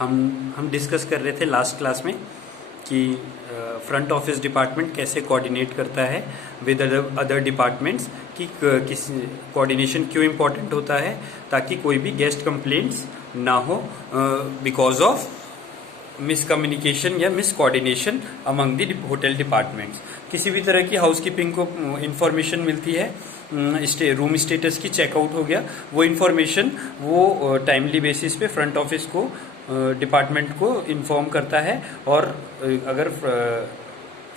हम डिस्कस कर रहे थे लास्ट क्लास में कि फ्रंट ऑफिस डिपार्टमेंट कैसे कोऑर्डिनेट करता है विद अदर डिपार्टमेंट्स, कि किस कोऑर्डिनेशन क्यों इम्पोर्टेंट होता है, ताकि कोई भी गेस्ट कंप्लेंट्स ना हो बिकॉज ऑफ मिसकम्युनिकेशन या miss coordination among the hotel departments. किसी भी तरह की हाउसकीपिंग को इंफॉर्मेशन मिलती है, रूम स्टेटस की चेकआउट हो गया, वो इन्फॉर्मेशन वो टाइमली बेसिस पे फ्रंट ऑफिस को डिपार्टमेंट को इन्फॉर्म करता है। और अगर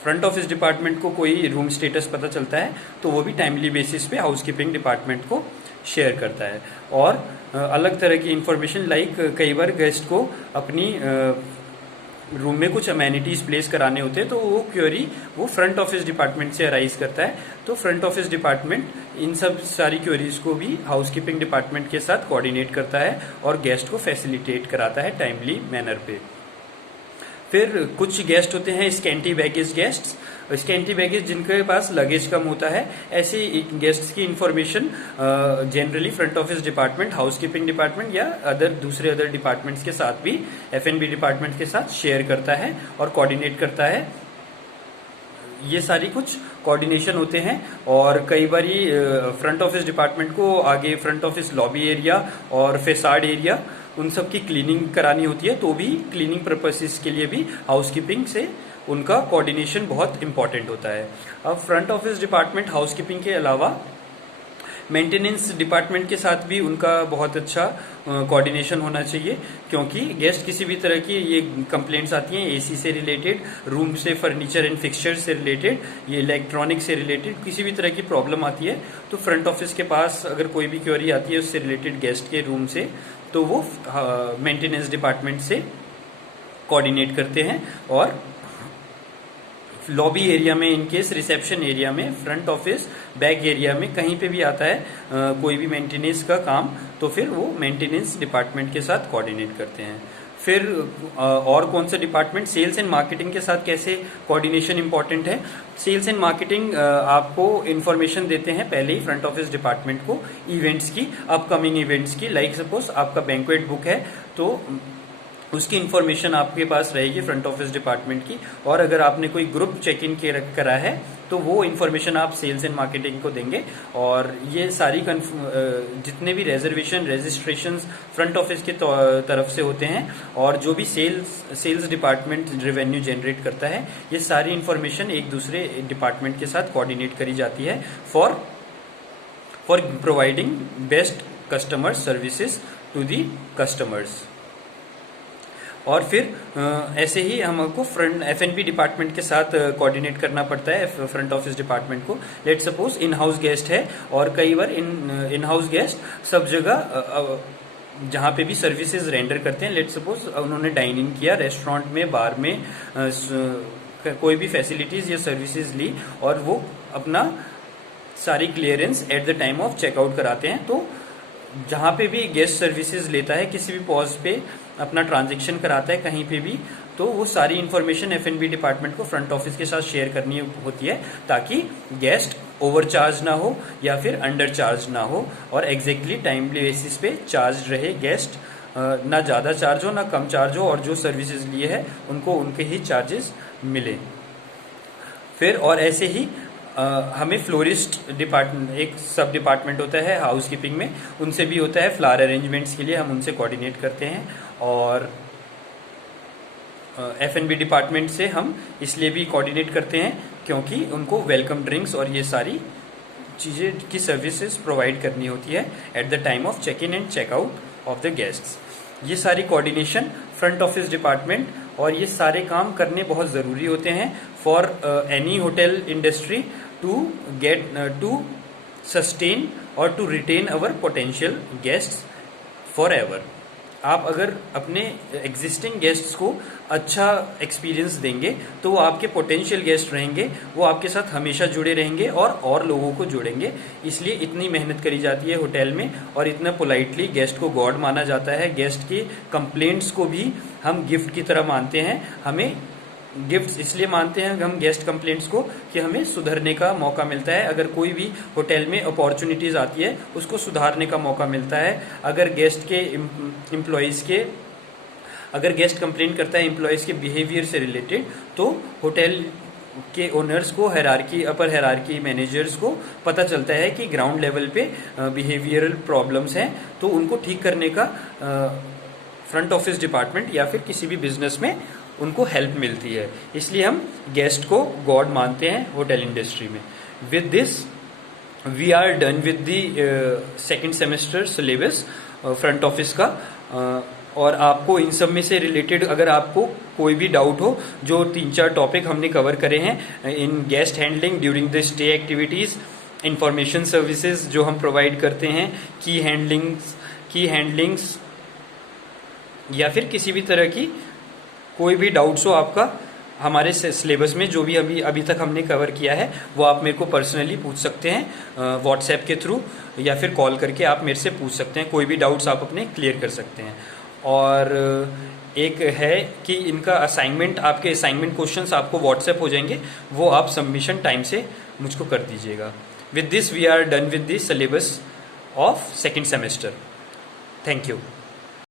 फ्रंट ऑफिस डिपार्टमेंट को कोई रूम स्टेटस पता चलता है तो वो भी टाइमली बेसिस पे हाउसकीपिंग डिपार्टमेंट को शेयर करता है। और अलग तरह की इन्फॉर्मेशन लाइक कई बार गेस्ट को अपनी रूम में कुछ अमेनिटीज प्लेस कराने होते हैं तो वो क्वेरी वो फ्रंट ऑफिस डिपार्टमेंट से अराइज करता है। तो फ्रंट ऑफिस डिपार्टमेंट इन सब सारी क्वेरीज को भी हाउसकीपिंग डिपार्टमेंट के साथ कोऑर्डिनेट करता है और गेस्ट को फैसिलिटेट कराता है टाइमली मैनर पे। फिर कुछ गेस्ट होते हैं scanty baggage guests. Scanty baggage जिनके पास लगेज कम होता है, ऐसे गेस्ट्स की information generally front office department, housekeeping department या दूसरे अदर डिपार्टमेंट्स के साथ भी F&B डिपार्टमेंट के साथ शेयर करता है और कोऑर्डिनेट करता है। ये सारी कुछ कोऑर्डिनेशन होते हैं। और कई बार फ्रंट ऑफिस डिपार्टमेंट को आगे फ्रंट ऑफिस लॉबी एरिया और फेसाड एरिया उन सब की क्लीनिंग करानी होती है, तो भी क्लीनिंग पर्पसेस के लिए भी हाउसकीपिंग से उनका कोऑर्डिनेशन बहुत इंपॉर्टेंट होता है। अब फ्रंट ऑफिस डिपार्टमेंट हाउसकीपिंग के अलावा मेंटेनेंस डिपार्टमेंट के साथ भी उनका बहुत अच्छा कोऑर्डिनेशन होना चाहिए, क्योंकि गेस्ट किसी भी तरह की ये कंप्लेंट्स आती हैं एसी से रिलेटेड, रूम से फर्नीचर एंड फिक्सचर से रिलेटेड, ये इलेक्ट्रॉनिक से रिलेटेड किसी भी तरह की प्रॉब्लम आती है तो फ्रंट ऑफिस के पास अगर कोई भी क्वेरी आती है उससे रिलेटेड गेस्ट के रूम से, तो वो मेंटेनेंस डिपार्टमेंट से कोऑर्डिनेट करते हैं। और लॉबी एरिया में, इनकेस रिसेप्शन एरिया में, फ्रंट ऑफिस बैक एरिया में कहीं पे भी आता है कोई भी मेंटेनेंस का काम, तो फिर वो मेंटेनेंस डिपार्टमेंट के साथ कोऑर्डिनेट करते हैं। फिर और कौन सा डिपार्टमेंट, सेल्स एंड मार्केटिंग के साथ कैसे कोऑर्डिनेशन इंपॉर्टेंट है। सेल्स एंड मार्केटिंग आपको इन्फॉर्मेशन देते हैं पहले ही फ्रंट ऑफिस डिपार्टमेंट को इवेंट्स की, अपकमिंग इवेंट्स की। लाइक सपोज आपका बैंक्वेट बुक है तो उसकी इन्फॉर्मेशन आपके पास रहेगी फ्रंट ऑफिस डिपार्टमेंट की। और अगर आपने कोई ग्रुप चेक इन करा है तो वो इन्फॉर्मेशन आप सेल्स एंड मार्केटिंग को देंगे। और ये सारी जितने भी रजिस्ट्रेशन फ्रंट ऑफिस के तरफ से होते हैं और जो भी सेल्स डिपार्टमेंट रेवेन्यू जनरेट करता है, ये सारी इन्फॉर्मेशन एक दूसरे डिपार्टमेंट के साथ कोऑर्डिनेट करी जाती है for providing best customer services to the customers. और फिर ऐसे ही हमको फ्रंट F&B डिपार्टमेंट के साथ कोऑर्डिनेट करना पड़ता है फ्रंट ऑफिस डिपार्टमेंट को। Let suppose in house guest है और कई बार इन हाउस गेस्ट सब जगह जहाँ पे भी सर्विसेज रेंडर करते हैं, लेट सपोज उन्होंने डाइन इन किया रेस्टोरेंट में, बार में, कोई भी फैसिलिटीज या सर्विसेज ली और वो अपना सारी clearance at the time of checkout कराते हैं। तो जहाँ पे भी गेस्ट सर्विसेज लेता है, किसी भी पॉज पे अपना ट्रांजैक्शन कराता है कहीं पे भी, तो वो सारी इन्फॉर्मेशन F&B डिपार्टमेंट को फ्रंट ऑफिस के साथ शेयर करनी होती है, ताकि गेस्ट ओवरचार्ज ना हो या फिर अंडर चार्ज ना हो और एग्जैक्टली टाइमली बेसिस पे चार्ज रहे गेस्ट, ना ज़्यादा चार्ज हो ना कम चार्ज हो, और जो सर्विसेज लिए है उनको उनके ही चार्जेस मिले। फिर और ऐसे ही हमें फ्लोरिस्ट डिपार्टमेंट, एक सब डिपार्टमेंट होता है हाउसकीपिंग में, उनसे भी होता है फ्लावर अरेंजमेंट्स के लिए, हम उनसे कोऑर्डिनेट करते हैं। और F&B डिपार्टमेंट से हम इसलिए भी कोऑर्डिनेट करते हैं क्योंकि उनको वेलकम ड्रिंक्स और ये सारी चीज़ें की सर्विसेज प्रोवाइड करनी होती है at the time of check in and checkout of the guests. ये सारी कोऑर्डिनेशन फ्रंट ऑफिस डिपार्टमेंट, और ये सारे काम करने बहुत ज़रूरी होते हैं for any hotel industry to sustain और to retain our potential guests forever. आप अगर अपने एग्जिस्टिंग गेस्ट्स को अच्छा एक्सपीरियंस देंगे तो वो आपके पोटेंशियल गेस्ट रहेंगे, वो आपके साथ हमेशा जुड़े रहेंगे और लोगों को जोड़ेंगे। इसलिए इतनी मेहनत करी जाती है होटल में और इतना पोलाइटली गेस्ट को गॉड माना जाता है। गेस्ट की कंप्लेंट्स को भी हम गिफ्ट की तरह मानते हैं। हमें गिफ्ट्स इसलिए मानते हैं हम गेस्ट कंप्लेंट्स को कि हमें सुधरने का मौका मिलता है। अगर कोई भी होटल में अपॉर्चुनिटीज आती है उसको सुधारने का मौका मिलता है। अगर गेस्ट के एम्प्लॉयज़ के अगर गेस्ट कंप्लेन करता है एम्प्लॉयज़ के बिहेवियर से रिलेटेड, तो होटल के ओनर्स को हायरार्की, अपर हायरार्की मैनेजर्स को पता चलता है कि ग्राउंड लेवल पे बिहेवियरल प्रॉब्लम्स हैं, तो उनको ठीक करने का फ्रंट ऑफिस डिपार्टमेंट या फिर किसी भी बिजनेस में उनको हेल्प मिलती है। इसलिए हम गेस्ट को गॉड मानते हैं होटल इंडस्ट्री में। With this we are done with the second semester syllabus front office का। और आपको इन सब में से रिलेटेड अगर आपको कोई भी डाउट हो, जो 3-4 टॉपिक हमने कवर करे हैं in guest handling during the stay activities, information services जो हम प्रोवाइड करते हैं, की हैंडलिंग्स या फिर किसी भी तरह की कोई भी डाउट्स हो आपका हमारे सिलेबस में, जो भी अभी तक हमने कवर किया है, वो आप मेरे को पर्सनली पूछ सकते हैं व्हाट्सएप के थ्रू, या फिर कॉल करके आप मेरे से पूछ सकते हैं। कोई भी डाउट्स आप अपने क्लियर कर सकते हैं। और एक है कि इनका असाइनमेंट, आपके असाइनमेंट क्वेश्चंस आपको व्हाट्सएप हो जाएंगे, वो आप सबमिशन टाइम से मुझको कर दीजिएगा। With this we are done with the syllabus of second semester. Thank you.